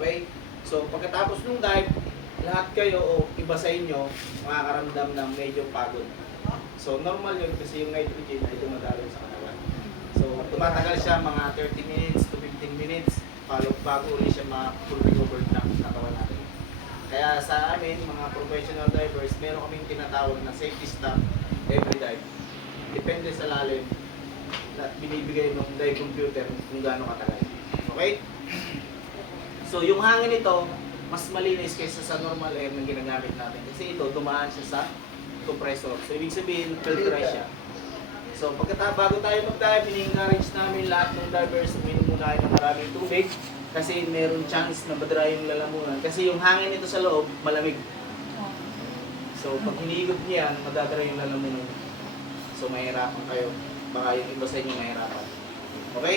Okay? So, pagkatapos ng dive, lahat kayo o iba sa inyo, makakaramdam ng medyo pagod. So, normal yun kasi yung nitrogen ay dumadaloy sa katawan. So, tumatagal siya mga 30 minutes to 15 minutes bago ulit siya ma-full recover ng katawan natin. Kaya sa amin, mga professional divers, meron kaming tinatawag na safety stop every dive. Depende sa lalim na binibigay ng dive computer kung gaano katagal. Okay? So, yung hangin nito, mas malinis kaysa sa normal air na ginagamit natin. Kasi ito, dumaan siya sa compressor. So, ibig sabihin, filterize siya. So, bago tayo mag-dive, ini-encourage namin lahat ng divers uminom muna ng maraming tubig kasi meron chance na madry yung lalamunan. Kasi yung hangin nito sa loob, malamig. So, pag hinigot niyan, madadry yung lalamunan. So, mahirapan kayo. Baka yung iba sa inyo mahirapan. Okay?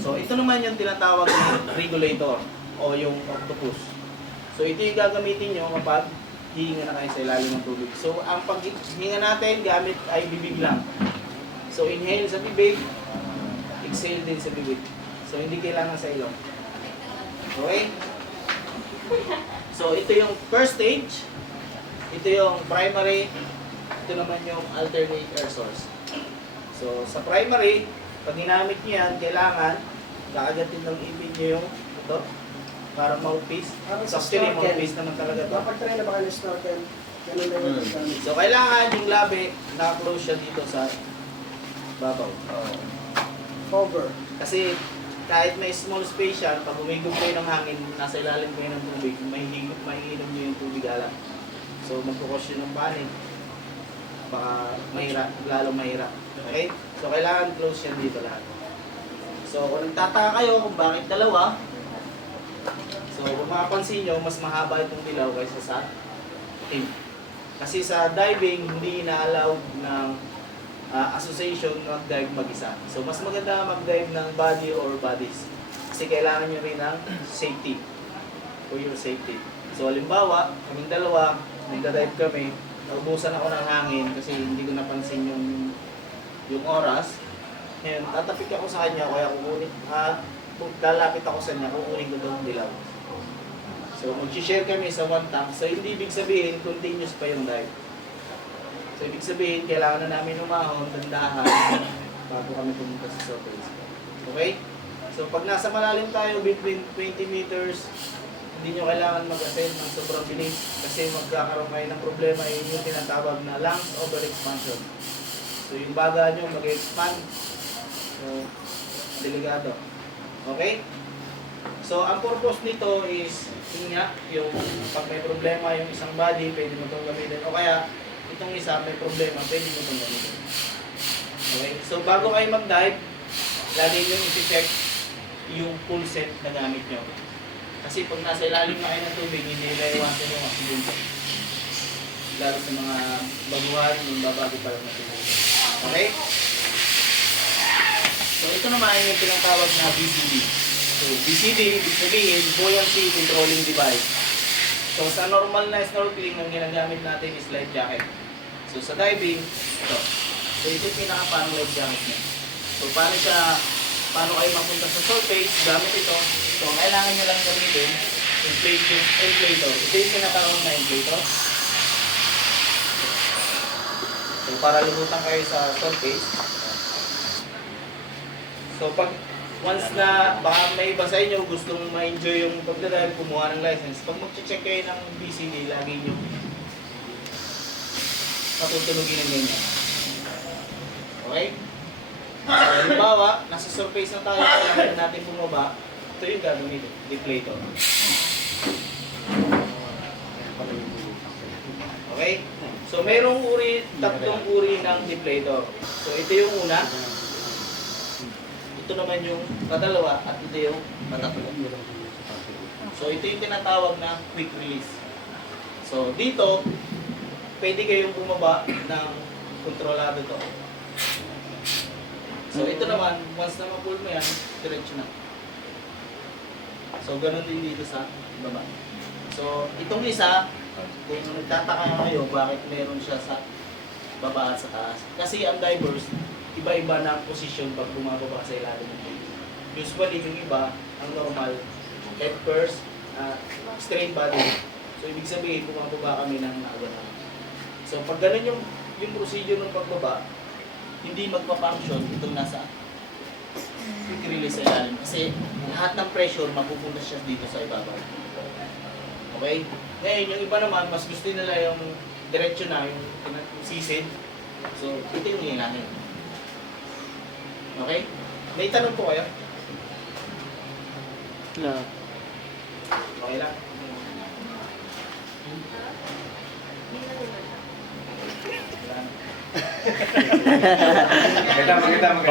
So, ito naman yung tinatawag na regulator o yung octopus. So, ito yung gagamitin nyo kapag hihinga na kayo sa ilalim ng tubig. So, ang paghinga natin gamit ay bibig lang. So, inhale sa bibig, exhale din sa bibig. So, hindi kailangan sa ilong. Okay? So, ito yung first stage. Ito yung primary. Ito naman yung alternate air source. So, sa primary, pag ginamit nyo yan, kailangan kakagatin ng ipin nyo yung ito. Parang mouthpiece. Actually, mouthpiece naman talaga ito. Kapag-try na ba kayo snorkel? Ganun na yung gamit. So, kailangan yung labi, naka-close siya dito sa babaw. Cover. Kasi kahit may small space yan, pag umigop kayo ng hangin, nasa ilalim kayo ng tubig, maiinom nyo yung tubig alam. So, magkukos yun ng panig. Baka mahirap, lalong mahirap. Okay? So, kailangan close yan dito lahat. So, kung nagtataka kayo kung bakit dalawa, so, kung makapansin nyo, mas mahaba itong dilaw kaysa sa team. Kasi sa diving, hindi na-allow ng association mag-dive mag-isa. So, mas maganda mag-dive ng body or bodies. Kasi kailangan nyo rin ng safety. For your safety. So, halimbawa, kaming dalawa, nagda-dive kami, naubusan ako ng hangin kasi hindi ko napansin yung oras. Ngayon, tatapik ako sa kanya, kaya kukunin, lalapit ako sa kanya, kukunin ko doon dilaw. So, mag-share kami sa one tank. So, hindi ibig sabihin, continuous pa yung dive. So, ibig sabihin, kailangan na namin umahon, dandahan, bago kami pumunta sa surface. Okay? So, pag nasa malalim tayo, between 20 meters, hindi nyo kailangan mag-ascend ng sobrang bilis kasi magkakaroon kayo ng problema yung tinatawag na lungs overexpansion. So, yung baga nyo mag-expand. So, delikado. Okay? So, ang purpose nito is, yun nga, yung pag may problema yung isang body, pwede mo itong gamitin. O kaya, itong isa may problema, pwede mo itong gamitin. Okay? So, bago kayo mag-dive, lagi nyo i-check yung full set na gamit nyo. Kasi pag nasa ilalim na kayo ng tubig, hindi naiwasan yung accident. Lalo sa mga baguhan, yung babago pa lang na tubig. Okay? So, ito naman yung tinatawag na BCD. So, BCD, ibig sabihin, buoyancy controlling device. So, sa normal na snorkeling, ang ginagamit natin is life jacket. So, sa diving, ito. So, ito yung pinaka-parang life jacket niya. So, paano kayo mapunta sa surface, gamit ito. So, kailangan nyo lang gamitin inflator. Ito yung pinatawag na inflator. So, para lumutan kayo sa surface. So, once na baka may iba sa inyo gustong ma-enjoy yung pagdadive, kumuha ng license, pag mag-check kayo ng BCD, lagi nyo patutulugin ng ganyan. Okay? So, halimbawa, nasa surface na tayo, kailangan natin bumaba, ito yung gagamitin, deflator. Okay? So, merong tatlong uri ng deflator. So, ito yung una. Ito naman yung kadalawa at ito yung patatlo. So, ito yung tinatawag na quick release. So, dito, pwede kayong bumaba ng kontrolado to. So, ito naman, once na ma-pull mo yan, diretso na. So, ganun din dito sa baba. So, itong isa, kung nagtataka kayo, bakit meron siya sa baba at sa taas. Kasi ang divers, iba-iba na ang posisyon pag bumababa sa ilalim ng tubig. Usually, yung iba, ang normal, head first, strain body. So, ibig sabihin, bumababa kami ng gano'n. So, pag gano'n yung procedure ng pagbaba, hindi magpa-function itong nasa quick release sa ilalim. Kasi lahat ng pressure mapupunta siya dito sa ibabaw. Okay? Ngayon, yung iba naman, mas gusto nila yung diretso na, yung sisid. So, ito yung hilahin. Okay? May tanong po kayo? No. Okay lang?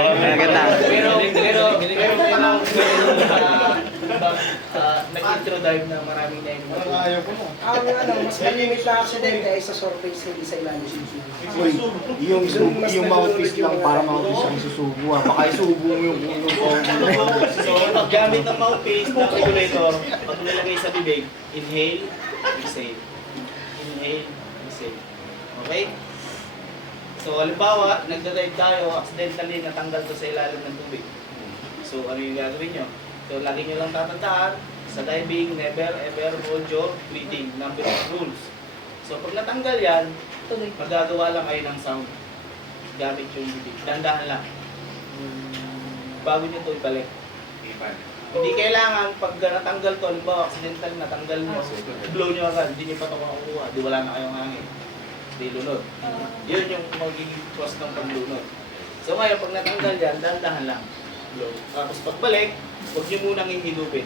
Maganda. Nag-introduce na maraming na Mas malimit na aksidente ay sa surface, hindi sa ilalim. Uy, yung mouthpiece lang para mouthpiece ang susubo. Baka isubo mo yung So, paggamit ng mouthpiece na regulator, pag nilagay sa bibig, inhale, exhale. Inhale, exhale. Okay? So, halimbawa, nagdadive tayo, accidentally natanggal to sa ilalim ng tubig. So, ano yung gagawin nyo? So, lagi nyo lang tatandaan, sa diving, never ever hold your breathing. Number of rules. So, pag natanggal yan, magagawa lang kayo ng sound. Gamit yung bibig. Dandahan lang. Bago nyo ito ibalik. Hindi kailangan pag natanggal to, halimbawa, accidental natanggal nyo, blow nyo agad, hindi nyo pa ito makukuha, di wala na kayong hangin. Di lunod. Yun yung magiging cost ng paglunod. So ngayon, pag natanggal yan, dahan-dahan lang. Blow. Tapos pagbalik, huwag nyo munang hihigupin.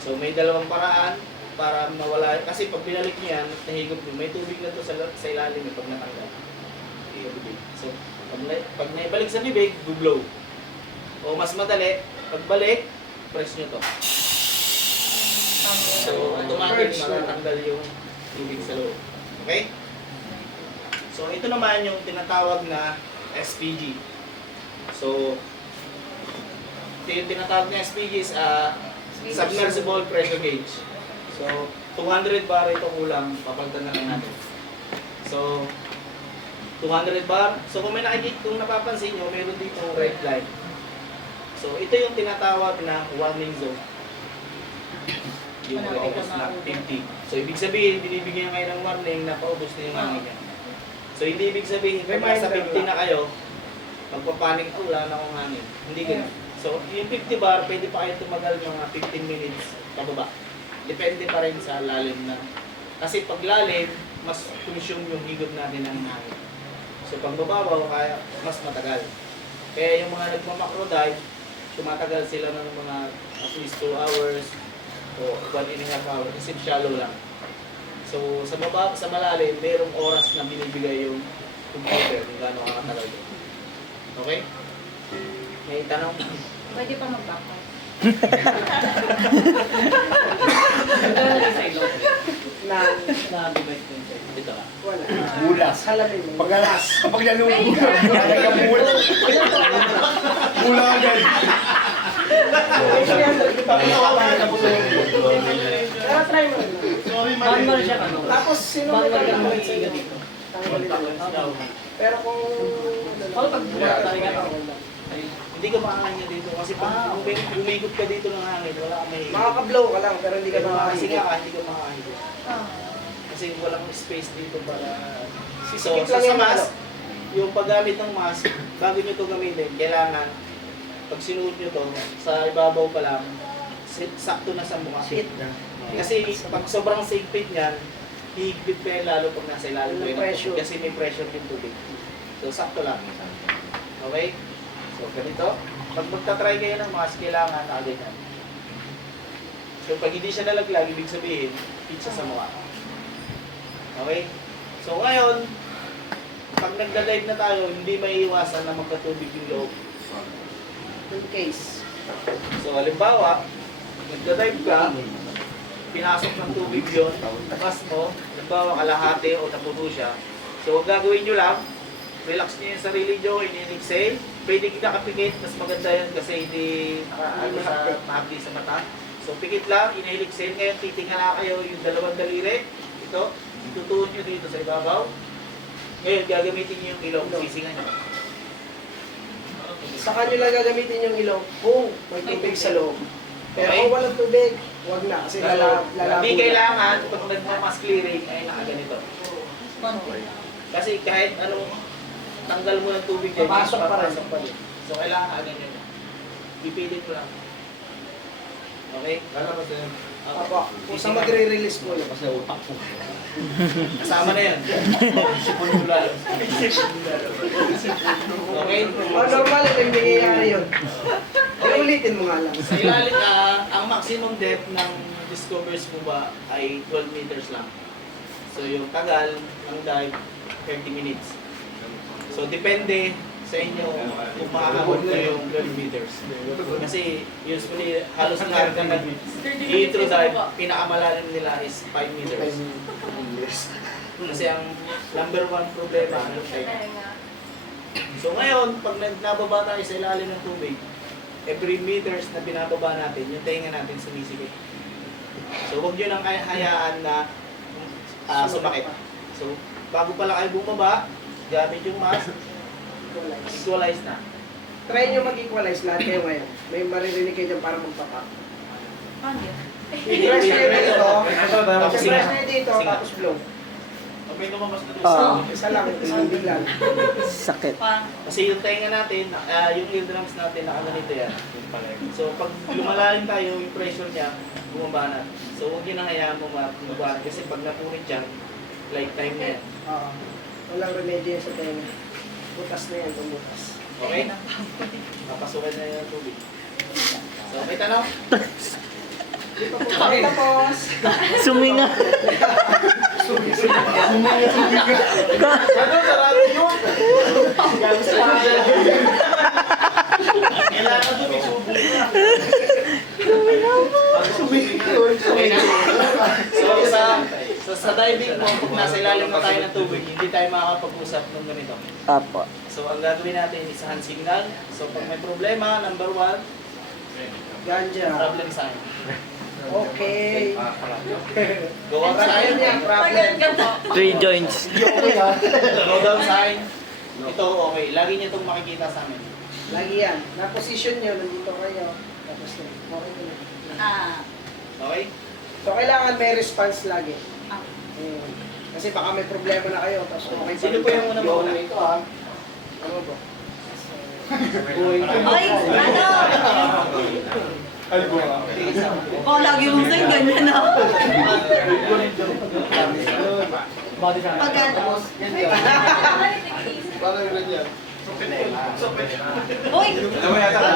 So may dalawang paraan para mawala. Kasi pag binalik nyo yan, nahigop nyo, may tubig na to sa ilalim pag natanggal. So pag naibalik sa bibig, blow. O mas madali, pagbalik, press nyo to. So automatic matatanggal yung tubig sa loob. Okay? So, ito naman yung tinatawag na SPG. So, ito yung tinatawag na SPG is submersible pressure gauge. So, 200 bar ito kulang, papalitan na lang natin. So, 200 bar. So, kung may nakikita, kung napapansin nyo, meron dito red light. So, ito yung tinatawag na warning zone. Yung paubos na 50. So, ibig sabihin, binibigyan kayo ng warning na paubos na yung hangin niya. So, hindi ibig sabihin, pag nasa 50 na kayo, magpapanik, wala na akong hangin. Hindi ganun. So, yung 50 bar, pwede pa kayo tumagal mga 15 minutes pababa. Depende pa rin sa lalim na. Kasi pag lalim, mas consume yung higop natin ng hangin. So, pag mababaw, kaya mas matagal. Kaya yung mga nagmamakro dive, tumatagal sila ng mga at least 2 hours, o 1.5 hours kasi shallow lang. So sa malalim, merong oras na binibigay yung computer kung gaano kakatagal yun. Okay? May tanong? Pwede pa mag-backpack. Na-divide ko yun sa'yo. Dito ka. Wala. bulas. Salamin mo. Pag nalunggo ka, talagang bulas. Bula agad. Pero try mo rin. Manual siya ano? Tapos, sino may tanggalin sa iyo? Tanggalin. Pero kung... Pag bulat talaga. Hindi ka makakahinga dito kasi pag umikot ka dito ng hangin, wala kang mahihinga. Makaka-blow ka lang, pero hindi ka Kasi makakahinga. nga, hindi ka makakahinga. Kasi walang space dito para... So, Sikip sa lang yung mask, ano. yung paggamit ng mask, bago nyo ito gamitin, kailangan, pag sinuot nyo to, sa ibabaw pa lang, sakto na sa mukha. Kasi pag sobrang sigpit niyan, hihigpit pa yan lalo pag nasa ilalim May kayo ng pressure. tubig. Kasi may pressure yung tubig. So, sakto lang. Okay? So, ganito. Pag magta-try kayo ng mask, kailangan nakaganyan. So, pag hindi siya nalaglag, ibig sabihin, hit siya sa mukha. Okay? So, ngayon, pag nagda-dive na tayo, hindi may iwasan na magkatubig yung loob. In case. So, halimbawa, nagda-dive ka, pinasok ng tubig yun, takas mo, halimbawa kalahati o napuno siya. So, ang gagawin nyo lang, relax nyo yung sarili nyo, in-exhale. Pwede kita kapikit, mas maganda yun kasi hindi mahapdi sa mata. So, pikit lang, in-exhale. Ngayon, titingala kayo yung dalawang daliri. Ito, itutuon nyo dito sa ibabaw. Ngayon, gagamitin nyo yung ilong, sisingan nyo. Sa kanila gagamitin yung ilaw kung may tubig sa loob. Pero Okay. kung walang tubig, huwag na. Kasi lalabo Hindi na. kailangan pag nagmamas clearing ay nakaganito. Kasi kahit anong tanggal mo ng tubig dyan, Papasok pa rin. papasok pa rin. So kailangan nakaganyan. Ipilit mo lang. Okay? Lalabas na yun. Apo, kung sa magre-release po yun. Kasi utak ko. Kasama na yan. Sipon mo lalo. Okay? Normal, ito yung nangyayari yun. Ay, ulitin mo nga lang. Sa ilalim, ang maximum depth ng discovers mo ba ay 12 meters lang. So yung tagal ng dive, 30 minutes. So depende sa inyo kung makakabot ko yung 12 meters. Kasi usually halos lahat na nag-intro dive, pinakamalalim nila is 5 meters. Kasi ang number one problema, ano siya? So ngayon, pag nababa tayo sa ilalim ng tubig, every meters na binababa natin, yung tenga natin sumisikip. So huwag yun ang hayaan na sumakit. So bago pala kayo bumaba, gamit yung mask, equalize na. Try nyo mag-equalize lahat kayo ngayon. May maririnig kayo dyan para magpapak. Paano yun? I-press nyo dito. Tapos I-press singa. nyo dito, Singa. tapos blow. Okay, lumamas na Isa lang, isang biglang. Sakit. Paano? Kasi yung tenga natin, yung eardrums natin, nakaganito yan. So pag lumalalim tayo, yung pressure niya, bumaba na. So huwag yun ang hayaan mo bumaba. Kasi pag napunit siya, lifetime na yan. Walang remedyo yan sa tenga. Butas na yan, bumutas. Okay? Papasukan na yung tubig. So may tanong? Okay, tapos. Suminga. Ano? Sarado yun! Gamit sa kailangan tumisubo na. Okay na. So sa diving mo, pag nasa ilalim na tayo ng tubig, hindi tayo makakapag-usap ng ganito. Apo. So ang gagawin natin is hand signal. So pag may problema, number 1, Ganja. problem sign. Okay. Go out sign. Yan, problem. 3 joints. Go down sign. Ito okay. Lagi niyo itong makikita sa amin. Lagi yan. Na-position nyo, nandito kayo. Tapos yun. Okay ko na. Okay? So, kailangan may response lagi. Ah. Kasi baka may problema na kayo. Tapos okay pa Sino rin. po yung una mauna? Ito ah. Ano ba? Oy, ano? Ay, buwa. Oh, lagi mong sa'yo ganyan na. Pag ano? Parang ganyan. Uy! Alam mo yata,